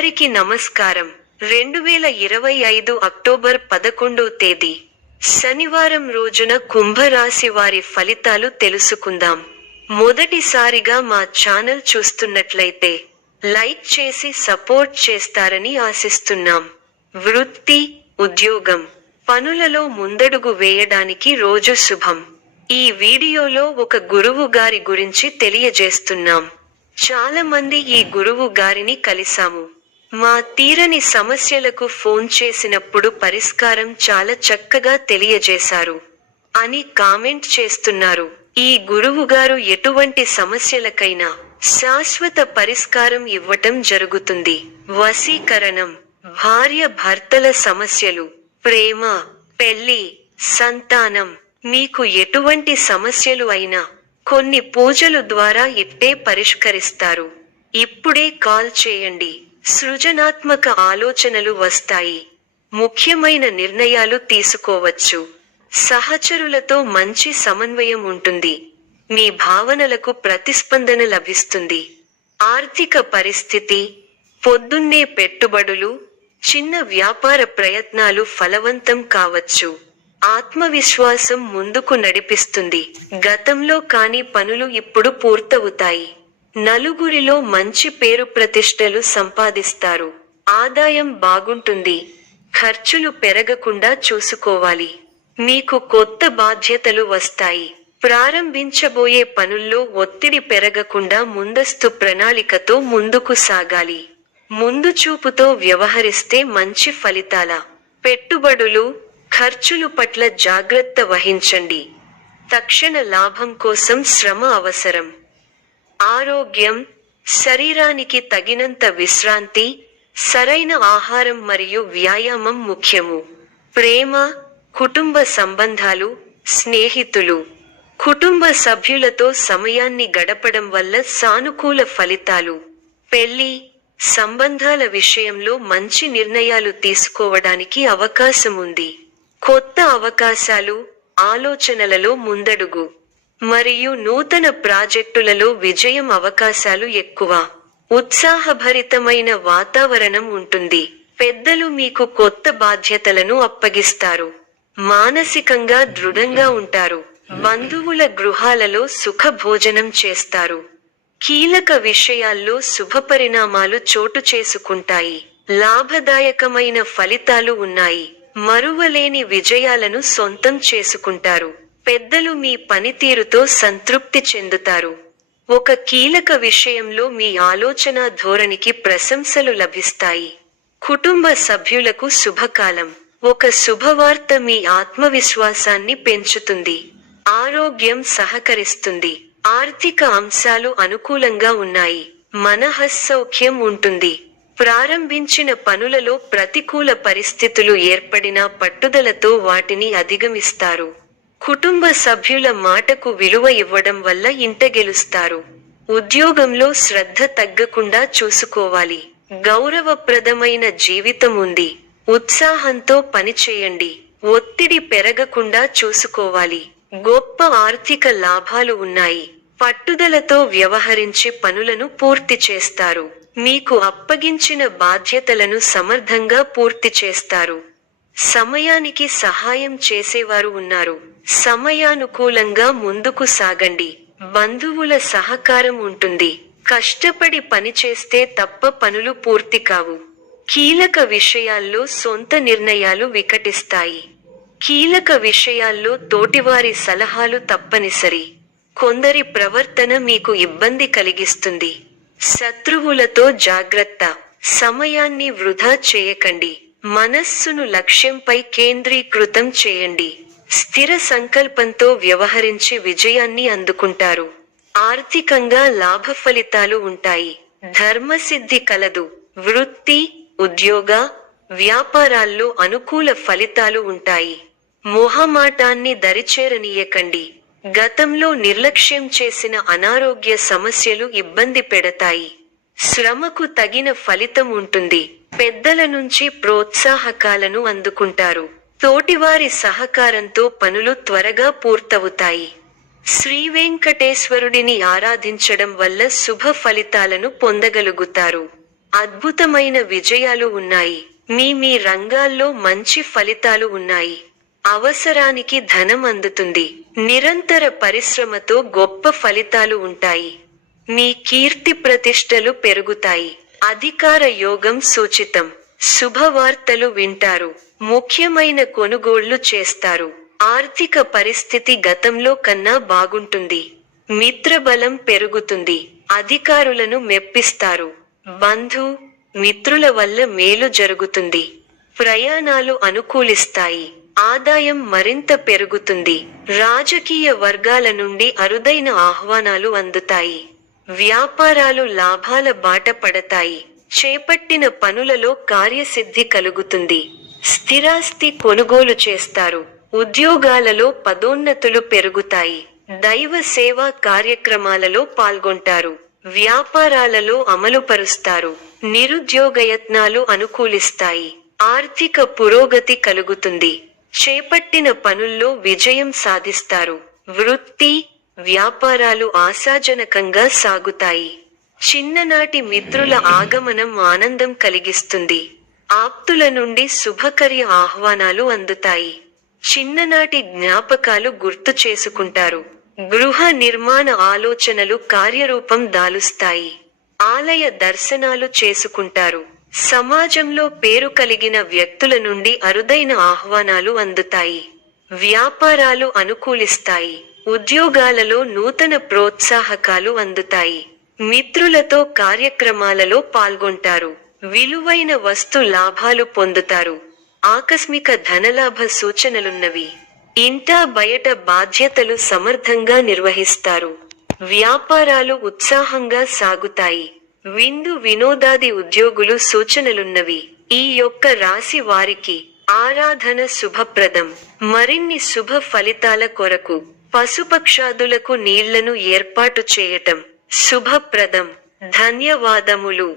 అందరికీ నమస్కారం. 2025 అక్టోబర్ 11వ తేదీ శనివారం రోజున కుంభరాశి వారి ఫలితాలు తెలుసుకుందాం. మొదటిసారిగా మా ఛానల్ చూస్తున్నట్లయితే లైక్ చేసి సపోర్ట్ చేస్తారని ఆశిస్తున్నాం. వృత్తి, ఉద్యోగం, పనులలో ముందడుగు వేయడానికి రోజు శుభం. ఈ వీడియోలో ఒక గురువు గారి గురించి తెలియజేస్తున్నాం. చాలా మంది ఈ గురువు గారిని కలిసాము. మా తీరని సమస్యలకు ఫోన్ చేసినప్పుడు పరిష్కారం చాలా చక్కగా తెలియజేశారు అని కామెంట్ చేస్తున్నారు. ఈ గురువు గారు ఎటువంటి సమస్యలకైనా శాశ్వత పరిష్కారం ఇవ్వటం జరుగుతుంది. వశీకరణం, భార్య భర్తల సమస్యలు, ప్రేమ, పెళ్లి, సంతానం, మీకు ఎటువంటి సమస్యలు అయినా కొన్ని పూజలు ద్వారా ఇట్టే పరిష్కరిస్తారు. ఇప్పుడే కాల్ చేయండి. సృజనాత్మక ఆలోచనలు వస్తాయి. ముఖ్యమైన నిర్ణయాలు తీసుకోవచ్చు. సహచరులతో మంచి సమన్వయం ఉంటుంది. మీ భావనలకు ప్రతిస్పందన లభిస్తుంది. ఆర్థిక పరిస్థితి, పొద్దున్నే పెట్టుబడులు, చిన్న వ్యాపార ప్రయత్నాలు ఫలవంతం కావచ్చు. ఆత్మవిశ్వాసం ముందుకు నడిపిస్తుంది. గతంలో కాని పనులు ఇప్పుడు పూర్తవుతాయి. నలుగురిలో మంచి పేరు ప్రతిష్టలు సంపాదిస్తారు. ఆదాయం బాగుంటుంది. ఖర్చులు పెరగకుండా చూసుకోవాలి. మీకు కొత్త బాధ్యతలు వస్తాయి. ప్రారంభించబోయే పనుల్లో ఒత్తిడి పెరగకుండా ముందస్తు ప్రణాళికతో ముందుకు సాగాలి. ముందు చూపుతో వ్యవహరిస్తే మంచి ఫలితాల. పెట్టుబడులు, ఖర్చులు పట్ల జాగ్రత్త వహించండి. తక్షణ లాభం కోసం శ్రమ అవసరం. ఆరోగ్యం, శరీరానికి తగినంత విశ్రాంతి, సరైన ఆహారం మరియు వ్యాయామం ముఖ్యము. ప్రేమ, కుటుంబ సంబంధాలు, స్నేహితులు, కుటుంబ సభ్యులతో సమయాన్ని గడపడం వల్ల సానుకూల ఫలితాలు. పెళ్లి, సంబంధాల విషయంలో మంచి నిర్ణయాలు తీసుకోవడానికి అవకాశం ఉంది. కొత్త అవకాశాలు, ఆలోచనలలో ముందడుగు మరియు నూతన ప్రాజెక్టులలో విజయం అవకాశాలు ఎక్కువ. ఉత్సాహభరితమైన వాతావరణం ఉంటుంది. పెద్దలు మీకు కొత్త బాధ్యతలను అప్పగిస్తారు. మానసికంగా దృఢంగా ఉంటారు. బంధువుల గృహాలలో సుఖ భోజనం చేస్తారు. కీలక విషయాల్లో శుభపరిణామాలు చోటు చేసుకుంటాయి. లాభదాయకమైన ఫలితాలు ఉన్నాయి. మరువలేని విజయాలను సొంతం చేసుకుంటారు. పెద్దలు మీ పనితీరుతో సంతృప్తి చెందుతారు. ఒక కీలక విషయంలో మీ ఆలోచన ధోరణికి ప్రశంసలు లభిస్తాయి. కుటుంబ సభ్యులకు శుభకాలం. ఒక శుభవార్త మీ ఆత్మవిశ్వాసాన్ని పెంచుతుంది. ఆరోగ్యం సహకరిస్తుంది. ఆర్థిక అంశాలు అనుకూలంగా ఉన్నాయి. మనఃసౌఖ్యం ఉంటుంది. ప్రారంభించిన పనులలో ప్రతికూల పరిస్థితులు ఏర్పడినా పట్టుదలతో వాటిని అధిగమిస్తారు. కుటుంబ సభ్యుల మాటకు విలువ ఇవ్వడం వల్ల ఇంట గెలుస్తారు. ఉద్యోగంలో శ్రద్ధ తగ్గకుండా చూసుకోవాలి. గౌరవప్రదమైన జీవితం ఉంది. ఉత్సాహంతో పనిచేయండి. ఒత్తిడి పెరగకుండా చూసుకోవాలి. గొప్ప ఆర్థిక లాభాలు ఉన్నాయి. పట్టుదలతో వ్యవహరించి పనులను పూర్తి చేస్తారు. మీకు అప్పగించిన బాధ్యతలను సమర్థంగా పూర్తి చేస్తారు. సమయానికి సహాయం చేసేవారు ఉన్నారు. సమయానుకూలంగా ముందుకు సాగండి. బంధువుల సహకారం ఉంటుంది. కష్టపడి పనిచేస్తే తప్ప పనులు పూర్తి కావు. కీలక విషయాల్లో సొంత నిర్ణయాలు వికటిస్తాయి. కీలక విషయాల్లో తోటివారి సలహాలు తప్పనిసరి. కొందరి ప్రవర్తన మీకు ఇబ్బంది కలిగిస్తుంది. శత్రువులతో జాగ్రత్త. సమయాన్ని వృధా చేయకండి. మనస్సును లక్ష్యంపై కేంద్రీకృతం చేయండి. స్థిర సంకల్పంతో వ్యవహరించి విజయాన్ని అందుకుంటారు. ఆర్థికంగా లాభ ఫలితాలు ఉంటాయి. ధర్మసిద్ధి కలదు. వృత్తి, ఉద్యోగ, వ్యాపారాల్లో అనుకూల ఫలితాలు ఉంటాయి. మొహమాటాన్ని దరిచేరనీయకండి. గతంలో నిర్లక్ష్యం చేసిన అనారోగ్య సమస్యలు ఇబ్బంది పెడతాయి. శ్రమకు తగిన ఫలితం ఉంటుంది. పెద్దల నుంచి ప్రోత్సాహకాలను అందుకుంటారు. తోటివారి సహకారంతో పనులు త్వరగా పూర్తవుతాయి. శ్రీ వెంకటేశ్వరుడిని ఆరాధించడం వల్ల శుభ ఫలితాలను పొందగలుగుతారు. అద్భుతమైన విజయాలు ఉన్నాయి. మీ రంగాల్లో మంచి ఫలితాలు ఉన్నాయి. అవసరానికి ధనం అందుతుంది. నిరంతర పరిశ్రమతో గొప్ప ఫలితాలు ఉంటాయి. మీ కీర్తి ప్రతిష్టలు పెరుగుతాయి. అధికార యోగం సూచితం. శుభవార్తలు వింటారు. ముఖ్యమైన కొనుగోళ్లు చేస్తారు. ఆర్థిక పరిస్థితి గతంలో కన్నా బాగుంటుంది. మిత్రబలం పెరుగుతుంది. అధికారులను మెప్పిస్తారు. మిత్రుల వల్ల మేలు జరుగుతుంది. ప్రయాణాలు అనుకూలిస్తాయి. ఆదాయం మరింత పెరుగుతుంది. రాజకీయ వర్గాల నుండి అరుదైన ఆహ్వానాలు అందుతాయి. వ్యాపారాలు లాభాల బాట పడతాయి. చేపట్టిన పనులలో కార్యసిద్ధి కలుగుతుంది. స్థిరాస్తి కొనుగోలు చేస్తారు. ఉద్యోగాలలో పదోన్నతులు పెరుగుతాయి. దైవ సేవా కార్యక్రమాలలో పాల్గొంటారు. వ్యాపారాలలో అమలుపరుస్తారు. నిరుద్యోగయత్నాలు అనుకూలిస్తాయి. ఆర్థిక పురోగతి కలుగుతుంది. చేపట్టిన పనుల్లో విజయం సాధిస్తారు. వృత్తి, వ్యాపారాలు ఆశాజనకంగా సాగుతాయి. చిన్ననాటి మిత్రుల ఆగమనం ఆనందం కలిగిస్తుంది. ఆప్తుల నుండి శుభకర్య ఆహ్వానాలు అందుతాయి. చిన్ననాటి జ్ఞాపకాలు గుర్తు చేసుకుంటారు. గృహ నిర్మాణ ఆలోచనలు కార్యరూపం దాలుస్తాయి. ఆలయ దర్శనాలు చేసుకుంటారు. సమాజంలో పేరు కలిగిన వ్యక్తుల నుండి అరుదైన ఆహ్వానాలు అందుతాయి. వ్యాపారాలు అనుకూలిస్తాయి. ఉద్యోగాలలో నూతన ప్రోత్సాహకాలు అందుతాయి. మిత్రులతో కార్యక్రమాలలో పాల్గొంటారు. విలువైన వస్తు లాభాలు పొందుతారు. ఆకస్మిక ధనలాభ సూచనలున్నవి. ఇంటా బయట బాధ్యతలు సమర్థంగా నిర్వహిస్తారు. వ్యాపారాలు ఉత్సాహంగా సాగుతాయి. వినోదాది ఉద్యోగులు సూచనలున్నవి. ఈ యొక్క రాశి వారికి ఆరాధన శుభప్రదం. మరిన్ని శుభ ఫలితాల కొరకు పశుపక్షాదులకు నీళ్లను ఏర్పాటు చేయటం శుభప్రదం. ధన్యవాదములు.